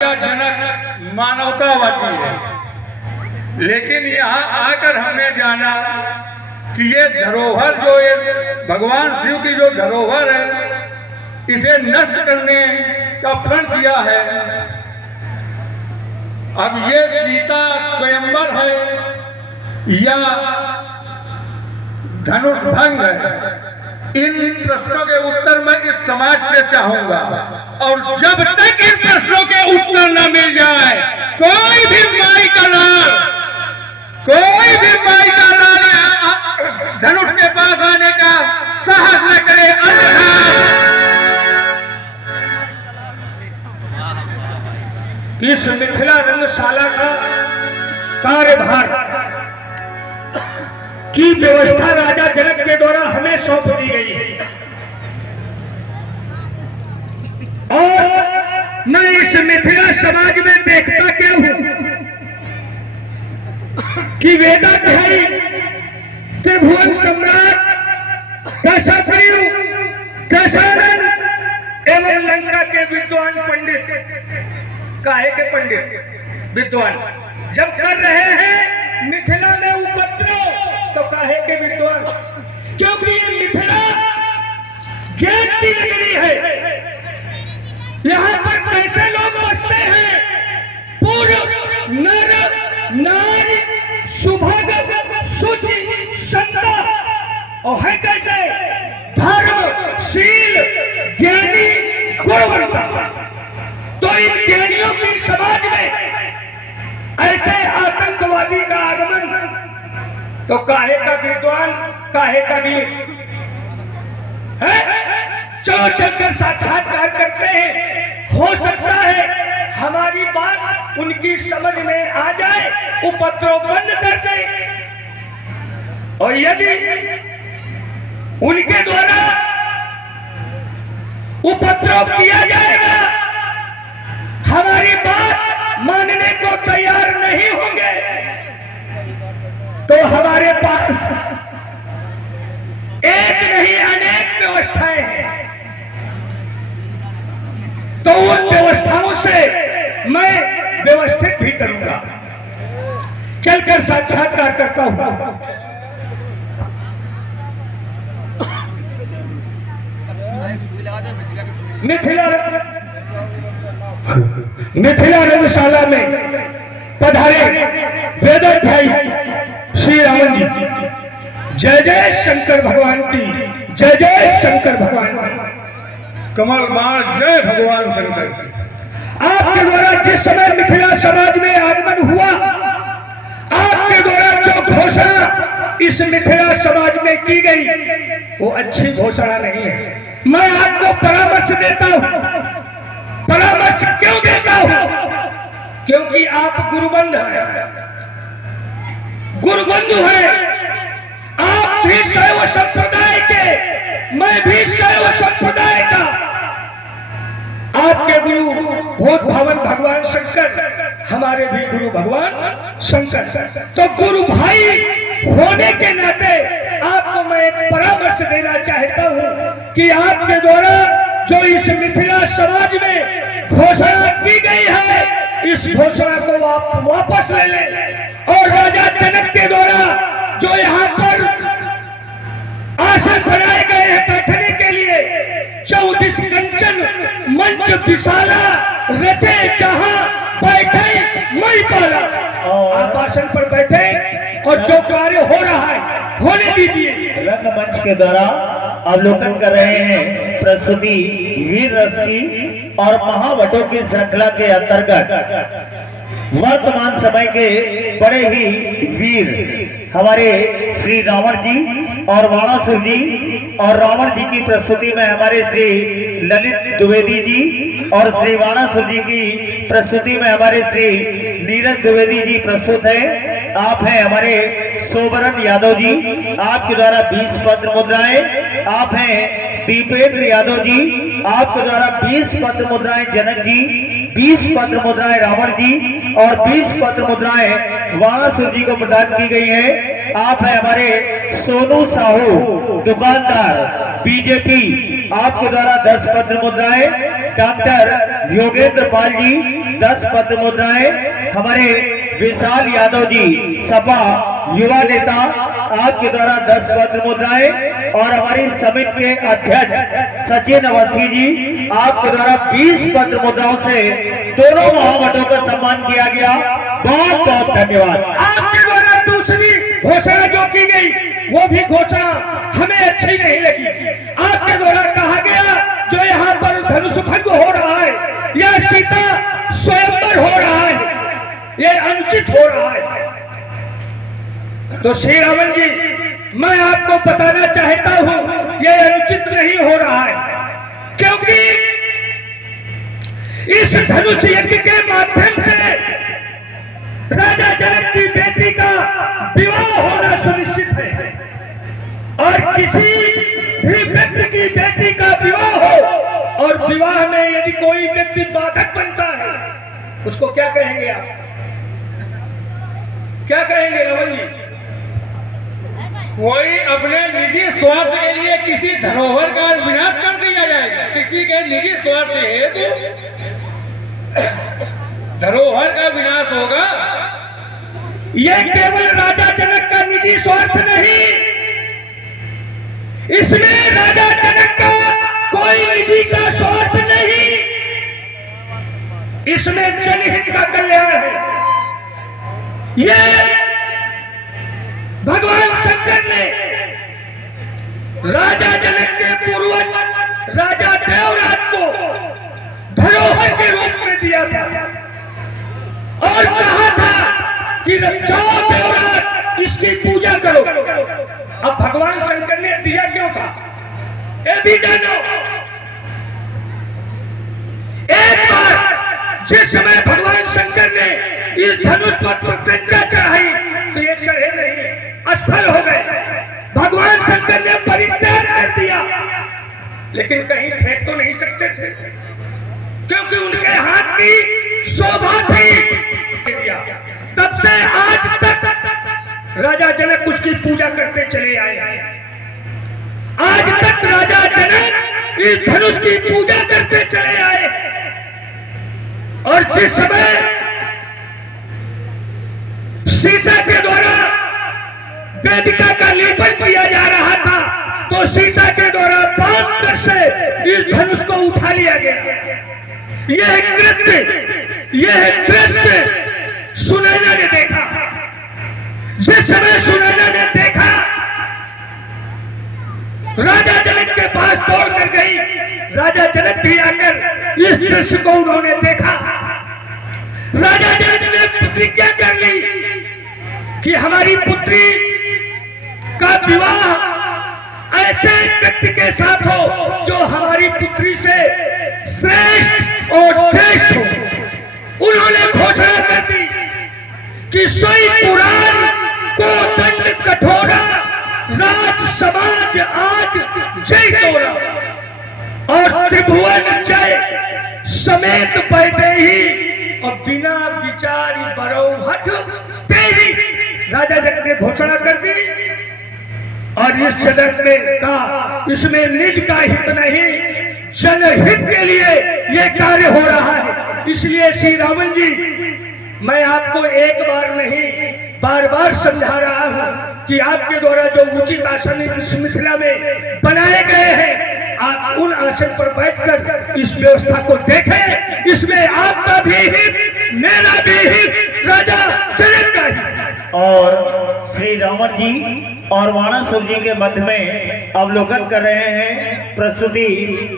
जनक मानवतावादी है, लेकिन यहाँ आकर हमने जाना कि ये धरोहर जो ये भगवान शिव की जो धरोहर है, इसे नष्ट करने का प्रण किया है। अब ये सीता स्वयंवर है या धनुष भंग है, इन प्रश्नों के उत्तर मैं इस समाज से चाहूंगा। और जब तक इन प्रश्नों के उत्तर न मिल जाए, कोई भी माई का लाल धनुष के पास आने का साहस न करे। इस मिथिला रंगशाला का कार्यभार की व्यवस्था राजा जनक के द्वारा हमें सौंप दी गई है और मैं इस मिथिला समाज में देखता क्या हूं कि वेदाध्यायी त्रिभुवन सम्राट दशानन एवं लंका के विद्वान पंडित, काहे के पंडित विद्वान जब कर रहे हैं मिथिला में उपद्रव, तो काहे के विद्वान, क्योंकि ये मिथिला ज्ञान की नगरी है। यहाँ पर कैसे लोग बसते हैं, पूर्व नर नारी सुभग सुचि संता, और है कैसे धर्म शील ज्ञानी गुणवंता। तो इन ज्ञानियों की समाज में ऐसे आतंकवादी का आगमन, तो काहे का विद्वान काहे का वीर है। चलो चलकर साक्षात्कार करते हैं, हो सकता है हमारी बात उनकी समझ में आ जाए, उपद्रव बंद कर दे। और यदि उनके द्वारा उपद्रव किया जाएगा, हमारी बात मानने को तैयार नहीं होंगे, तो हमारे पास एक नहीं अनेक व्यवस्थाएं हैं। तो उन व्यवस्थाओं से मैं व्यवस्थित भी करूंगा। चलकर साक्षात्कार करता हूं। मिथिला रंगशाला में पधारे वेदाध्यायी श्री रावण जी, जय जय शंकर भगवान की, जय जय शंकर भगवान। कमल बाण जय भगवान शंकर। आपके द्वारा जिस समय मिथिला समाज में आगमन हुआ, आपके द्वारा जो घोषणा इस मिथिला समाज में की गई, वो अच्छी घोषणा नहीं है। मैं आपको परामर्श देता हूं। परामर्श क्यों देता हूं? क्योंकि आप गुरुबंध हैं, गुरुबंधु हैं। आप भी शैव संप्रदाय के, मैं भी शैव संप्रदाय का। आपके गुरु भूत भवन भगवान शंकर, हमारे भी गुरु भगवान शंकर। तो गुरु भाई होने के नाते आपको मैं एक परामर्श देना चाहता हूं कि आपके द्वारा जो इस मिथिला समाज में घोषणा की गई है, इस घोषणा को आप वापस ले लें। और राजा जनक के द्वारा जो यहाँ पर आसन बनाए गए हैं बैठने के लिए, 14 कंचन मंच विशाला रचे, जहां बैठे मई पाला। आप आसन पर बैठे और जो कार्य हो रहा है होने दीजिए। रंगमंच के द्वारा अवलोकन कर रहे हैं प्रस्तुति वीर रस की और महावटों की श्रृंखला के अंतर्गत वर्तमान समय के बड़े ही वीर हमारे श्री रावण जी और वाणासुर जी, और रावण जी की प्रस्तुति में हमारे श्री ललित द्विवेदी जी और श्री वाणासुर जी की प्रस्तुति में हमारे श्री नीरज द्विवेदी जी प्रस्तुत है। आप हैं हमारे सोबरन यादव जी, आपके द्वारा 20 पत्र मुद्राएं। आप हैं दीपेंद्र यादव जी, आपके द्वारा 20 पत्र मुद्राएं जनक जी, 20 पत्र मुद्राएं रावण जी और 20 पत्र मुद्राएं वाणासुर जी को प्रदान की गई है। आप हैं हमारे सोनू साहू दुकानदार बीजेपी, आपके द्वारा 10 पत्र मुद्राएं। डॉक्टर योगेंद्र पाल जी, 10 पत्र मुद्राएं हमारे विशाल यादव जी सपा युवा नेता आपके द्वारा 10 पत्र मुद्राएं और हमारी समिति के अध्यक्ष सचिन अवस्थी जी आपके द्वारा 20 पत्र मुद्राओं से दोनों महावटों का सम्मान किया गया। बहुत बहुत धन्यवाद। आपके द्वारा दूसरी घोषणा जो की गई वो भी घोषणा हमें अच्छी नहीं लगी। आपके द्वारा कहा गया जो यहाँ पर धनुष भंग हो रहा है या सीता स्वयंवर हो रहा है, ये अनुचित हो रहा है। तो श्री रावण जी, मैं आपको बताना चाहता हूं ये अनुचित नहीं हो रहा है, क्योंकि इस धनुष यज्ञ के माध्यम से राजा जनक की बेटी का विवाह होना सुनिश्चित है। और किसी भी व्यक्ति की बेटी का विवाह हो और विवाह में यदि कोई व्यक्ति बाधक बनता है, उसको क्या कहेंगे आप? क्या कहेंगे रावण जी? कोई अपने निजी स्वार्थ के लिए किसी धरोहर का विनाश कर दिया जाएगा। किसी के निजी स्वार्थ हेतु धरोहर का विनाश होगा। यह केवल राजा जनक का निजी स्वार्थ नहीं, इसमें राजा जनक का कोई निजी का स्वार्थ नहीं, इसमें जनहित का कल्याण है। यह भगवान शंकर ने राजा जनक के पूर्वज राजा देवराज को धरोहर के रूप में दिया था और कहा था कि जाओ देवराज इसकी पूजा करो। अब भगवान शंकर ने दिया क्यों था ये भी जानो। एक बार जिस समय भगवान शंकर ने इस धनुष पर प्रतिज्ञा चढ़ाई तो ये चढ़े नहीं, असफल हो गए। भगवान शंकर ने परित्याग कर दिया, लेकिन कहीं फेंक तो नहीं सकते थे क्योंकि उनके हाथ की शोभा थी। तब से आज तक राजा जनक उसकी पूजा करते चले आए। आज तक राजा जनक इस धनुष की पूजा करते चले आए। और जिस समय सीता के द्वारा वेदिका का लेपन किया जा रहा था तो सीता के द्वारा बांधकर से इस धनुष को उठा लिया गया। यह दृश्य सुनैना ने देखा। जिस समय सुनैना ने देखा, राजा जनक के पास दौड़ कर गई। राजा जनक भी आकर इस दृश्य को उन्होंने देखा। राजा जनक ने प्रतिज्ञा कर ली कि हमारी पुत्री का विवाह ऐसे व्यक्ति के साथ हो जो हमारी पुत्री से श्रेष्ठ और श्रेष्ठ हो। उन्होंने घोषणा कर दी कि सोई पुराण को दंड कठोरा, राज समाज आज जय तोरा और त्रिभुवन जय समेत पैदे ही और बिना विचारी बरो हट तेरी। राजा जनक ने घोषणा कर दी और इस जगत में का इसमें निज का हित नहीं, जनहित के लिए यह कार्य हो रहा है। इसलिए श्री रावण जी, मैं आपको एक बार नहीं बार बार समझा रहा हूं कि आपके द्वारा जो उचित आसन इस मिथिला में बनाए गए हैं, आप उन आसन पर बैठकर इस व्यवस्था को देखें। इसमें आपका भी हित, मेरा भी हित, राजा जनक का हित। और श्री रावण जी और वाणासुर जी के मध्य में अवलोकन कर रहे हैं प्रस्तुति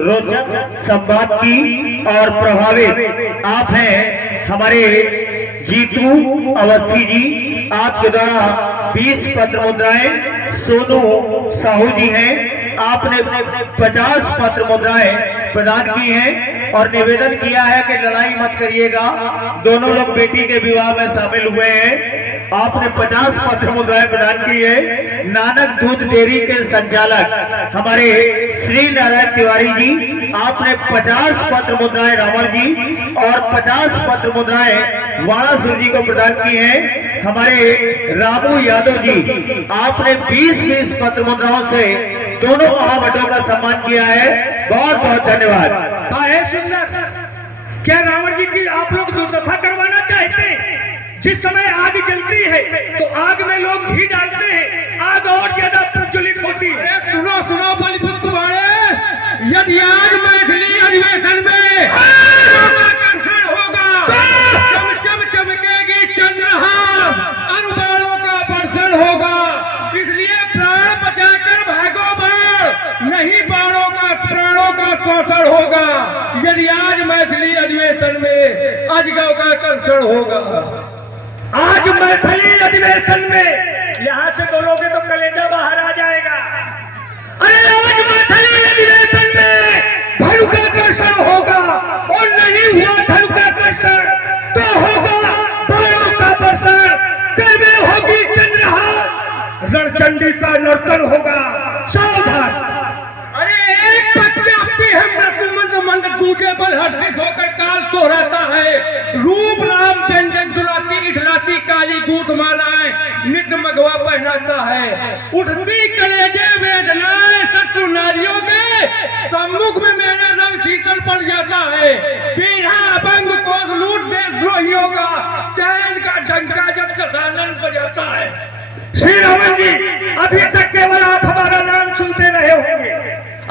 रोचक संवाद की और प्रभावित आप हैं हमारे जीतू अवस्थी जी। आपके द्वारा 20 पत्र मुद्राएं सोनू साहू जी हैं, आपने 50 पत्र मुद्राएं प्रदान की हैं और निवेदन किया है कि लड़ाई मत करिएगा, दोनों लोग बेटी के विवाह में शामिल हुए हैं। आपने 50 पत्र मुद्राएं प्रदान की है। नानक दूध डेयरी के संचालक हमारे श्री नारायण तिवारी जी, आपने 50 पत्र मुद्राएं रावण जी और 50 पत्र मुद्राएं वाणासुर जी को प्रदान की हैं। हमारे रामू यादव जी, आपने 20-20 पत्र मुद्राओं से दोनों महावटों का सम्मान किया है। बहुत बहुत धन्यवाद। सुंदर, क्या रावण जी की आप लोग जिस समय आग जलती है तो आग में लोग घी डालते हैं, आग और ज्यादा प्रज्वलित होती है। सुनो सुनो बलिपुत्र वाले, यदि आज मैथिली अधिवेशन में आकर्षण होगा, चम चमकेगी चंद्रहार, अनुबाणों का वर्षण होगा। इसलिए प्राण बचाकर भागो बाण, नहीं बाणों का प्राणों का शोषण होगा। यदि आज मैथिली अधिवेशन में अजगव का आकर्षण होगा। आज मैथिली अधिवेशन में यहाँ से बोलोगे तो कलेजा बाहर आ जाएगा। अरे आज मैथिली अधिवेशन में धनु का आकर्षण होगा, और नहीं हुआ धनु का आकर्षण तो होगा बाणों का वर्षण, कल में होगी चंद्रहार, रणचंडी का नर्तन होगा। सावधान। अरे एक पचासी है मंद मंद, दूसरे पर हर्षित होकर काल सोहराता है। रूप राम व्यंजन दुलाती इठलाती काली दूत मालाएं नित्य मगवा पहनाता है। उठती कलेजे वेदनाएं शत्रु नारियों के सम्मुख में मेरा रंग शीतल पड़ जाता है कि यहाँ अभंग को लूट देशद्रोहियों का चैन का डंका जब कसानन बजाता है। श्री रावण जी, अभी तक केवल आप हमारा नाम सुनते रहे होंगे।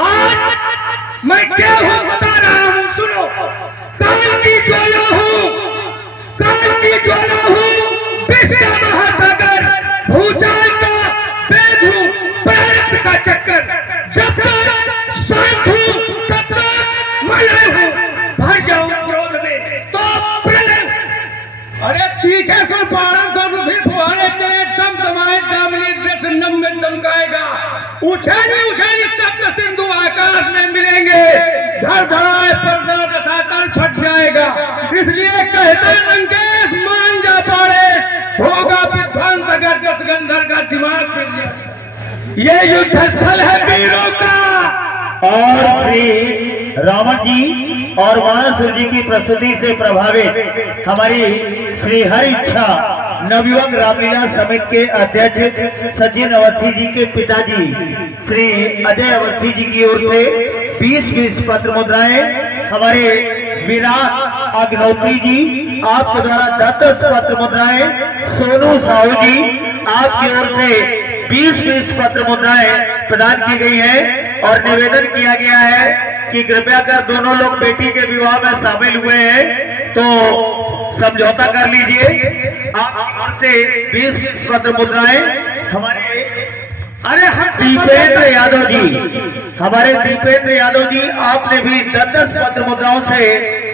आज मैं क्या हूँ बता रहा हूँ, सुनो। काल की ज्वाला हूँ, काल की ज्वाला हूँ, विश्व का महासागर, भूचाल का वेग हूँ, प्रारब्ध का चक्कर। जब तक शांत हूँ तब तक मलय हूँ, भर जाऊँ क्रोध में तो प्रलय। अरे तीखे से पारण कर रुधिर फुहारे चले, दम दमाए दामिनी दृष्ट नम में दमकाएगा। उछेली उछेली तप्त सिंधु आकाश में मिलेंगे, घर भराए पर्दा रसातल फट जाएगा। इसलिए कहते लंकेश मान जा पारे, होगा विध्वंस अगर दसगंधर का दिमाग फिर जाए। ये युद्ध स्थल है वीरों का। और श्री रावण जी और मानसूर जी की प्रस्तुति से प्रभावित हमारी श्री हरि इच्छा नवयुवक रामलीला समिति के अध्यक्ष सचिन अवस्थी जी के पिताजी श्री अजय अवस्थी जी की ओर से 20-20 पत्र मुद्राएं, हमारे विराट अग्नोत्री जी आपके द्वारा 10-10 पत्र मुद्राएं, सोनू साहू जी आपकी ओर से 20-20 पत्र मुद्राएं प्रदान की गई है। और निवेदन किया गया है कि कृपया कर दोनों लोग बेटी के विवाह में शामिल हुए हैं तो समझौता कर लीजिए। आपकी ओर से 20-20 पत्र मुद्राएं हमारे दीपेंद्र यादव जी, हमारे दीपेंद्र यादव जी आपने भी 10-10 पत्र मुद्राओं से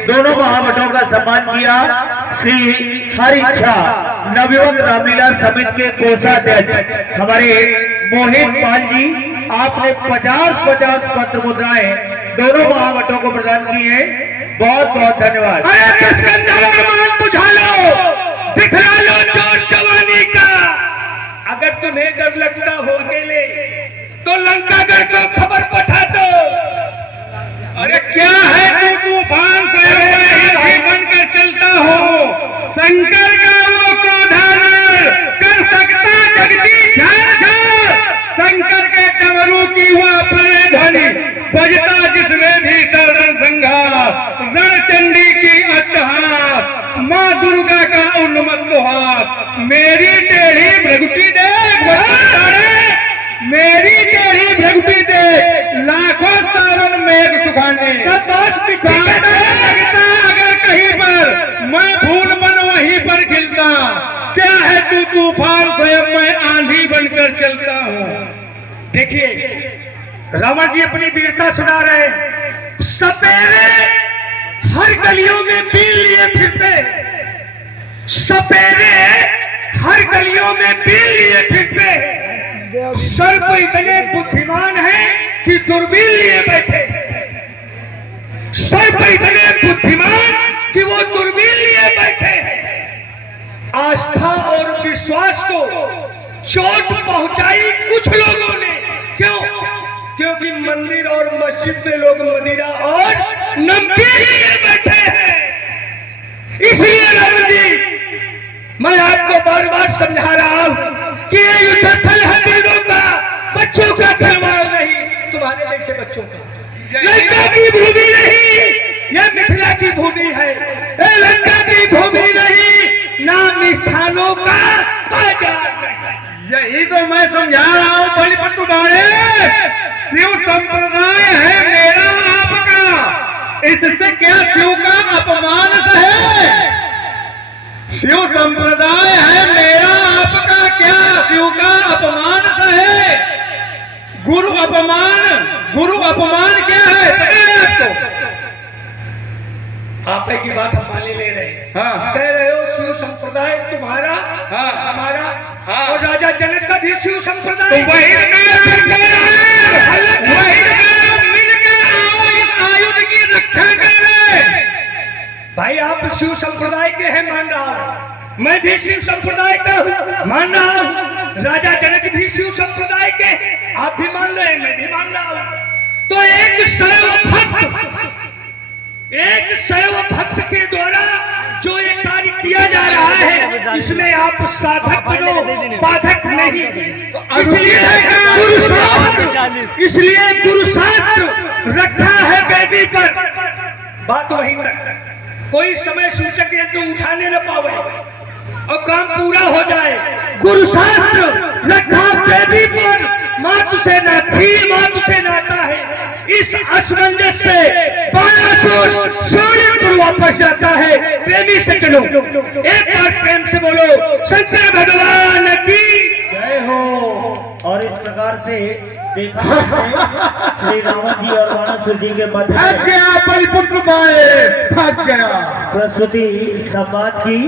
दोनों महावटों का सम्मान किया। श्री हरि इच्छा नवयुवक रामलीला समिति के कोषाध्यक्ष हमारे मोहित पाल जी आपने 50-50 पत्र मुद्राएं दोनों महावटों को प्रदान की है। बहुत बहुत धन्यवाद। बुझा लो, दिखला लो जोर जवानी का। अगर तुम्हें डर लगता हो अकेले तो लंकागढ़ को खबर पठा दो। अरे क्या है तू तूफान से बनकर चलता हो, शंकर का वो क्रोधानल कर सकता जगदीश झांझर। शंकर के डमरू की वह प्रणय ध्वनि बजता जिसमें भी रण संघार, रणचंडी की अट्टहास, माँ दुर्गा का उन्मत्त हाथ। मेरी टेढ़ी भ्रगुटी देख, मेरी टेढ़ी भ्रगुटी देख, लाखों सावन मेघ सुखाने। लगता अगर कहीं पर मैं फूल बन वहीं पर खिलता, क्या है तू तूफान स्वयं मैं आंधी बनकर चलता हूँ। देखिए रावण जी अपनी वीरता सुना रहे हैं। सपेरे हर गलियों में बीन लिए फिरते, सपेरे हर गलियों में बीन लिए फिरते, सर्प इतने बुद्धिमान है कि दूरबीन लिए बैठे। सर्प इतने बुद्धिमान कि वो दूरबीन लिए बैठे। आस्था और विश्वास को चोट पहुंचाई कुछ लोगों ने। क्यों? क्योंकि मंदिर और मस्जिद में लोग मदिरा और नमकीन लिए बैठे हैं। इसलिए रावण जी, मैं आपको बार बार समझा रहा हूं कि ये युद्ध स्थल है वीरों का, बच्चों का खिलवाड़ नहीं, तुम्हारे जैसे बच्चों का। लंका की भूमि नहीं, यह मिथिला की भूमि है। लंका की भूमि नहीं, नाम प्रतिष्ठानों का बाजार नहीं। यही तो मैं समझा रहा हूँ बलिपट्टू बाड़े, शिव संप्रदाय है मेरा आपका, इससे क्या शिव का अपमान है? शिव संप्रदाय है मेरा आपका, क्या शिव का अपमान है? गुरु अपमान क्या है आपको? आप की बात हम मान ले रहे हैं। हाँ। कह रहे हो शिव संप्रदाय तुम्हारा, हाँ। हमारा, हाँ। और राजा जनक का भी शिव संप्रदाय। तो वही आयुध की रक्षा करे। भाई आप शिव संप्रदाय के हैं मान रहा हूं, मैं भी शिव संप्रदाय का हूं मान रहा हूं, राजा जनक भी शिव संप्रदाय के हैं, आप भी मान रहे हैं, मैं भी मान रहा हूं। तो एक शैव भक्त के द्वारा जो ये कार्य किया जा रहा है, इसमें आप साधक बनो, बाधक नहीं। इसलिए गुरु शास्त्र रखा है वेदी पर। बात वहीं तक, कोई समय सूचक यंत्र तो उठाने न पावे और काम पूरा हो जाए। गुरु शास्त्र रखा वेदी पर, मातु से ना थी, मातु से नाता है। इस असमंजस से बाणासुर सोनीपुर वापस जाता है। प्रेमी से चलो, एक बार प्रेम से बोलो शंकर भगवान की जय हो। और इस प्रकार से देखा हमने श्री रावण जी और बाणासुर जी के मध्य थक गया बलिपुत्र बाड़े, थक गया। प्रस्तुति संवाद की।